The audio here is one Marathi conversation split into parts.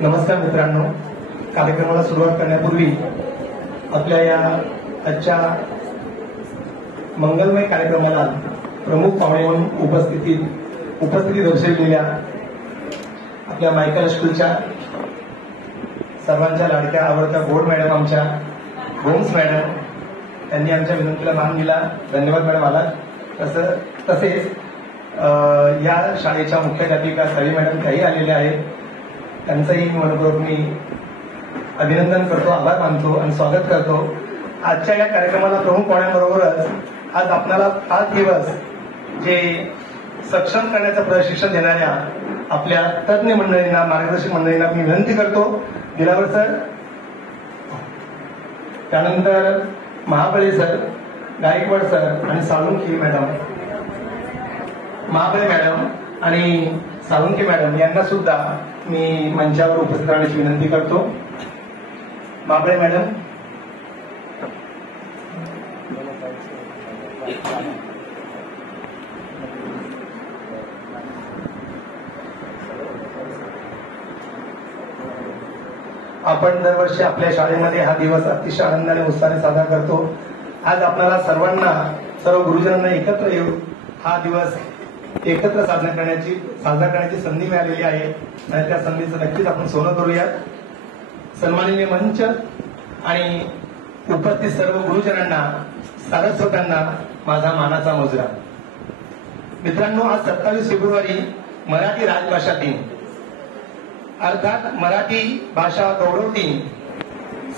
नमस्कार मित्रांनो, कार्यक्रमाला सुरुवात करण्यापूर्वी आपल्या या आजच्या मंगलमय कार्यक्रमाला प्रमुख पाहुणे म्हणून उपस्थिती दर्शविलेल्या आपल्या मायकल स्कूलच्या सर्वांच्या लाडक्या आवडत्या बोर्ड मॅडम आमच्या गोम्स मॅडम, त्यांनी आमच्या विनंतीला मान दिला. धन्यवाद मॅडम आला. तसेच या शाळेच्या मुख्याध्यापिका सवी मॅडम काही आलेल्या आहेत, त्यांचंही मनपूर्वक मी अभिनंदन करतो, आभार मानतो आणि स्वागत करतो. आजच्या या कार्यक्रमाला प्रमुख पाहुण्यांबरोबरच आज आपल्याला 5 दिवस जे सक्षम करण्याचं प्रशिक्षण देणाऱ्या आपल्या तज्ञ मंडळींना, मार्गदर्शक मंडळींना मी विनंती करतो. दिलावर सर, त्यानंतर महाबळे सर, गायकवाड सर आणि साळुंखे मॅडम, महाबळे मॅडम आणि साळुंखे मॅडम यांना सुद्धा मी मंचावर उपस्थित राहण्याची विनंती करतो. महाबळे मॅडम. आपण दरवर्षी आपल्या शाळेमध्ये हा दिवस अतिशय आनंदाने उत्साहाने साजरा करतो. आज आपल्याला सर्वांना, सर्व गुरुजनांना एकत्र येऊन हा दिवस एकत्र साजरा करण्याची संधी मिळालेली आहे आणि त्या संधीचं नक्कीच आपण सोनं करूयात. सन्माननीय मंच आणि उपस्थित सर्व गुरुजनांना, सारस्वतांना माझा मानाचा मुजरा. मित्रांनो, आज 27 फेब्रुवारी मराठी राजभाषा दिन, अर्थात मराठी भाषा गौरव दिन.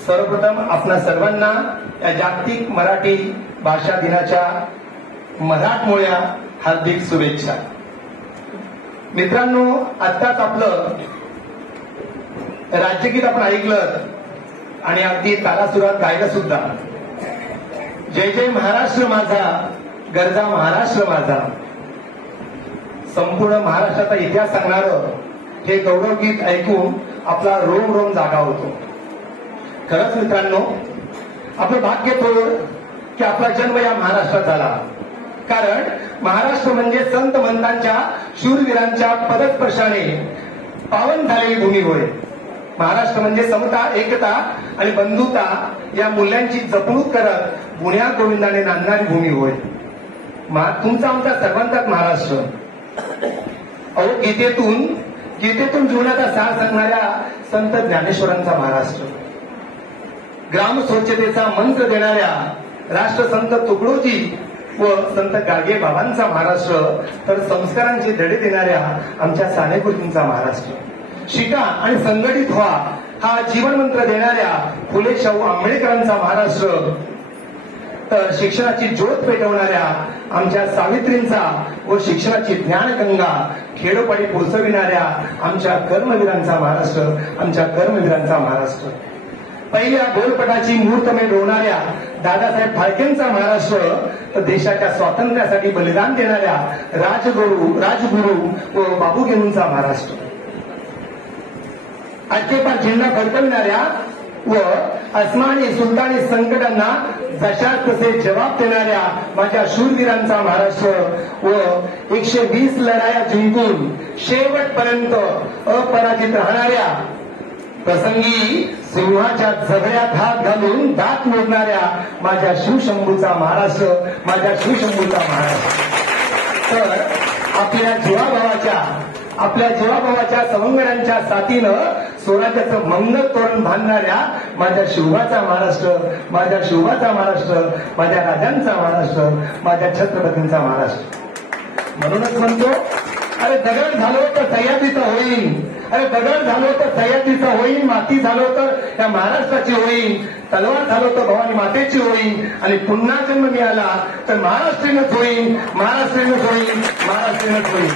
सर्वप्रथम आपल्या सर्वांना या जागतिक मराठी भाषा दिनाच्या मराठमोळ्या हार्दिक शुभेच्छा. मित्रांनो, आत्ताच आपलं राज्यगीत आपण ऐकलं आणि अगदी तालासुरात गायलं सुद्धा. जय जय महाराष्ट्र माझा, गरजा महाराष्ट्र माझा. संपूर्ण महाराष्ट्राचा इतिहास सांगणारं हे गौरव गीत ऐकून आपला रोम रोम जागा होतो. खरंच मित्रांनो, आपलं भाग्य थोडं की आपला जन्म या महाराष्ट्रात झाला. कारण महाराष्ट्र म्हणजे संत मंतांच्या, शूरवीरांच्या पदस्पर्शाने पावन झालेली भूमी होय. महाराष्ट्र म्हणजे समता, एकता आणि बंधुता या मूल्यांची जपणूक करत गुण्या गोविंदाने नांदणारी भूमी होय. तुमचा आमचा सर्वांचाच महाराष्ट्र. अहो, गीतेतून जीवनाचा सार सांगणाऱ्या संत ज्ञानेश्वरांचा महाराष्ट्र, ग्राम स्वच्छतेचा मंत्र देणाऱ्या राष्ट्रसंत तुकडोजी व संत गाडगे बाबांचा महाराष्ट्र, तर संस्कारांचे धडे देणाऱ्या आमच्या सानेगुरूंचा महाराष्ट्र. शिका आणि संघटित व्हा हा जीवनमंत्र देणाऱ्या फुले शाहू आंबेडकरांचा महाराष्ट्र, तर शिक्षणाची ज्योत पेटवणाऱ्या आमच्या सावित्रींचा व शिक्षणाची ज्ञानगंगा खेडोपाडी पोचविणाऱ्या आमच्या कर्मवीरांचा महाराष्ट्र, आमच्या कर्मवीरांचा महाराष्ट्र. पहिल्या गोलपटाची मुहूर्तमेढ रोवणाऱ्या दादासाहेब फाळकेंचा महाराष्ट्र, तर देशाच्या स्वातंत्र्यासाठी बलिदान देणाऱ्या राजगुरू व बाबूगेंचा महाराष्ट्र. आजचेपार झेंडा फडकविणाऱ्या व अस्मानी सुलतानी संकटांना जशा तसे जबाब देणाऱ्या माझ्या शूरवीरांचा महाराष्ट्र व 120 लढाया जिंकून शेवटपर्यंत अपराजित राहणाऱ्या, प्रसंगी सिंहाच्या जगड्यात हात घालून दात मोडणाऱ्या माझ्या शिवशंभूचा महाराष्ट्र, माझ्या शिवशंभूचा महाराष्ट्र. तर आपल्या जीवाभावाच्या सवंगड्यांच्या साथीनं स्वराज्याचं मंगल तोरण बांधणाऱ्या माझ्या शिवबाचा महाराष्ट्र, माझ्या शिवबाचा महाराष्ट्र, माझ्या राजांचा महाराष्ट्र, माझ्या छत्रपतींचा महाराष्ट्र. म्हणूनच म्हणतो, अरे दगड झालो तर सह्याद्रीचा होईल, अरे दगड झालो तर सह्याद्रीचा होईल, माती झालो तर या महाराष्ट्राची होईल, तलवार झालो तर भवानी मातेची होईल आणि पुन्हा जन्म मिळाला तर महाराष्ट्रीयच होईल, महाराष्ट्रीयच होईल, महाराष्ट्रीयच होईल.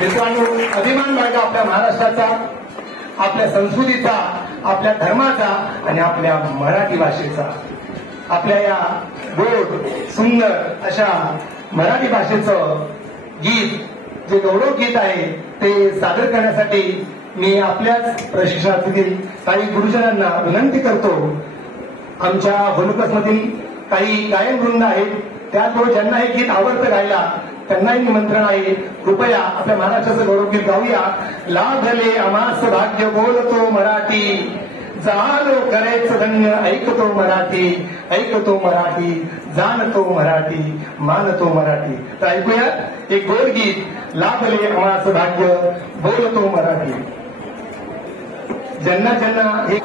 मित्रांनो, अभिमान बाळगा आपल्या महाराष्ट्राचा, आपल्या संस्कृतीचा, आपल्या धर्माचा आणि आपल्या मराठी भाषेचा. आपल्या या गोड सुंदर अशा मराठी भाषेचं गीत, जे गौरव गीत आहे, ते सादर करण्यासाठी मी आपल्याच प्रशिक्षणातील काही गुरुजनांना विनंती करतो. आमच्या होलकसमधील काही गायन वृंद आहेत, त्याचबरोबर ज्यांना हे गीत आवडतं गायला त्यांनाही निमंत्रण आहे. कृपया आपल्या महाराष्ट्राचं गौरवगीत गाऊया. लाभले आमास भाग्य बोलतो मराठी, जाणो करायचं धन्य ऐकतो मराठी, ऐकतो मराठी, जाणतो मराठी, मानतो मराठी. तर ऐकूया एक गोड गीत, लाभले आमास भाग्य बोलतो मराठी. ज्यांना ज्यांना हे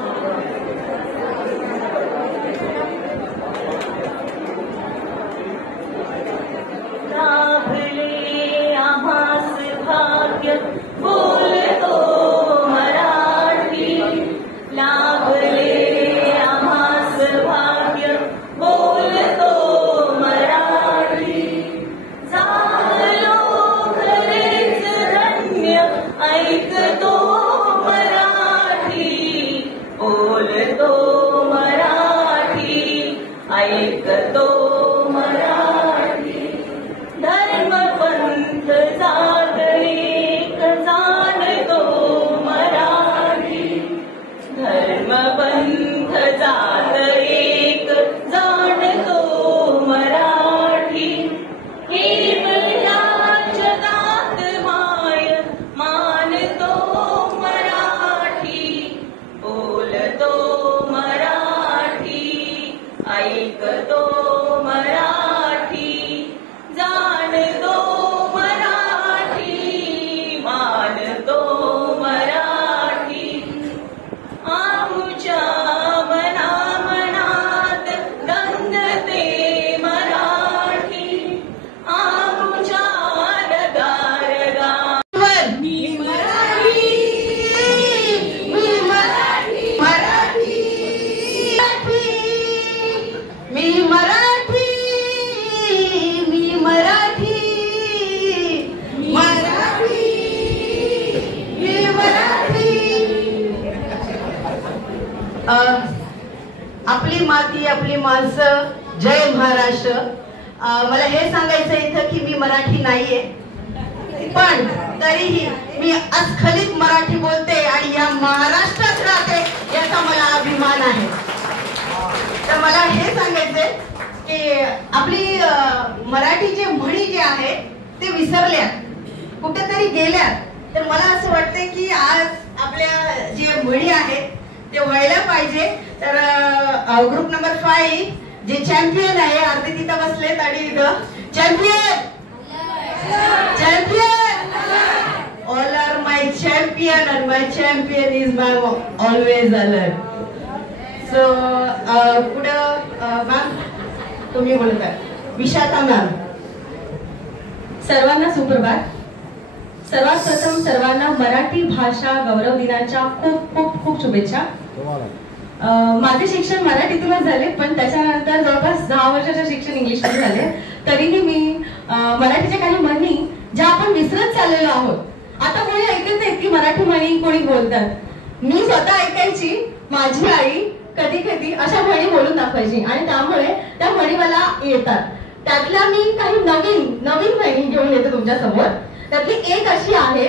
आपली माती आपली माणसं, जय महाराष्ट्र. मला हे सांगायचं इथं की मी मराठी नाहीये, पण तरीही मी अस्खलित मराठी बोलते आणि या महाराष्ट्रात राहते याचा मला अभिमान आहे. तर मला हे सांगायचंय की आपली मराठीचे म्हणी जे आहेत ते विसरल्या, कुठेतरी गेल्या. तर मला असं वाटतंय की आज आपल्या जे म्हणी आहेत ते व्हायला पाहिजे. तर ग्रुप नंबर 5 जे चॅम्पियन आहे, अर्धे तिथं बसलेत आणि champion champion all are my champion and my champion is my always alert. So पुढं मॅम तुम्ही बोलताय. विशाखा मॅम. सर्वांना सुप्रभात. सर्वात प्रथम सर्वांना मराठी भाषा गौरव दिनाच्या खूप खूप खूप शुभेच्छा. माझे शिक्षण मराठीतूनच झाले, पण त्याच्यानंतर जवळपास 10 वर्षाचे शिक्षण इंग्लिशमध्ये झाले. तरीही मी मराठीच्या काही म्हणी ज्या आपण विसरत चाललेलो आहोत. आता कोणी ऐकत नाहीत की मराठी म्हणी कोणी बोलतात. मी स्वतः ऐकायची, माझी आई कधी कधी अशा म्हणी बोलून दाखवायची आणि त्यामुळे त्या म्हणी मला येतात. त्यातल्या मी काही नवीन म्हणी घेऊन येते तुमच्या समोर. त्यातली एक अशी आहे,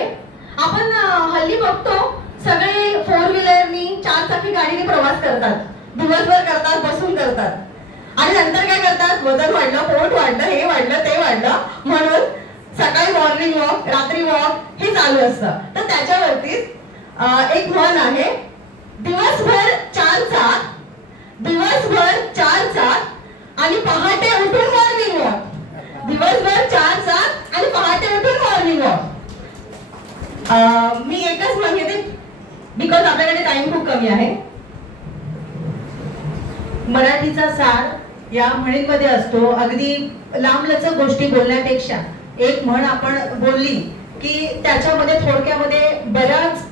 आपण हल्ली बघतो सगळे 4 व्हीलरनी 4 चाकी गाडीने प्रवास करतात, दिवसभर करतात, बसून करतात आणि नंतर काय करतात, वजन वाढलं, पोट वाढलं, हे वाढलं, ते वाढलं म्हणून सकाळी मॉर्निंग वॉक, रात्री वॉक हे चालू असतं. तर त्याच्यावरतीच एक म्हण आहे, दिवसभर 4 चाक आणि पहाटे उठून मॉर्निंग वॉक. दिवसभर 4 चाक आणि पहाटे उठून मॉर्निंग वॉक. मी एकच म्हण घेते बिकॉज आपल्याकडे टाइम खूप कमी आहे. मराठीचा सार या म्हणींमध्ये असतो. अगदी लांबलचक गोष्टी बोलण्यापेक्षा एक म्हण आपण बोलली की त्याच्यामध्ये थोडक्यामध्ये बऱ्याच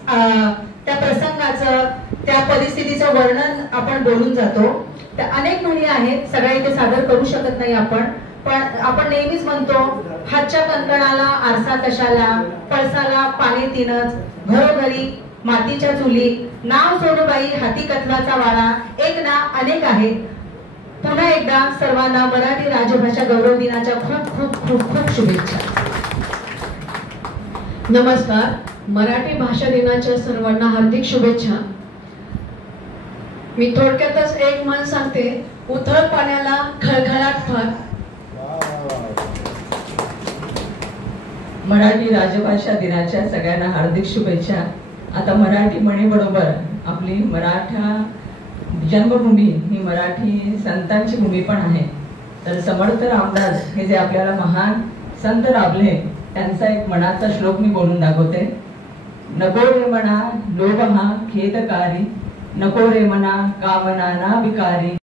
त्या प्रसंगाचं, त्या परिस्थितीचं वर्णन आपण बोलून जातो. त्या अनेक म्हणी आहेत, सगळ्या इथे सादर करू शकत नाही आपण, पण आपण नेहमीच म्हणतो, हातच्या कणकणाला आरसा कशाला, पळसाला पाणी तिनच, घरोघरी मातीच्या चुली, नाव सोडूबाई हाती कथवाचा वाळा, एक ना अनेक आहेत. पुन्हा एकदा सर्वांना मराठी राजभाषा गौरव दिनाच्या खूप खूप खूप खूप शुभेच्छा. नमस्कार. मराठी भाषा दिनाच्या सर्वांना हार्दिक शुभेच्छा. मी थोडक्यातच एक म्हण सांगते, उथळ पाण्याला खळखळाट फार. मराठी राजभाषा दिनाच्या सगळ्यांना हार्दिक शुभेच्छा. आता मराठी म्हणीबरोबर आपली मराठा जन्मभूमी ही मराठी संतांची भूमी पण आहे. तर समर्थ रामदास हे जे आपल्याला महान संत लाभले त्यांचा एक मनाचा श्लोक मी बोलून दाखवते. नको रे मना लोभ हा खेदकारी, नको रे मना कामना ना विकारी.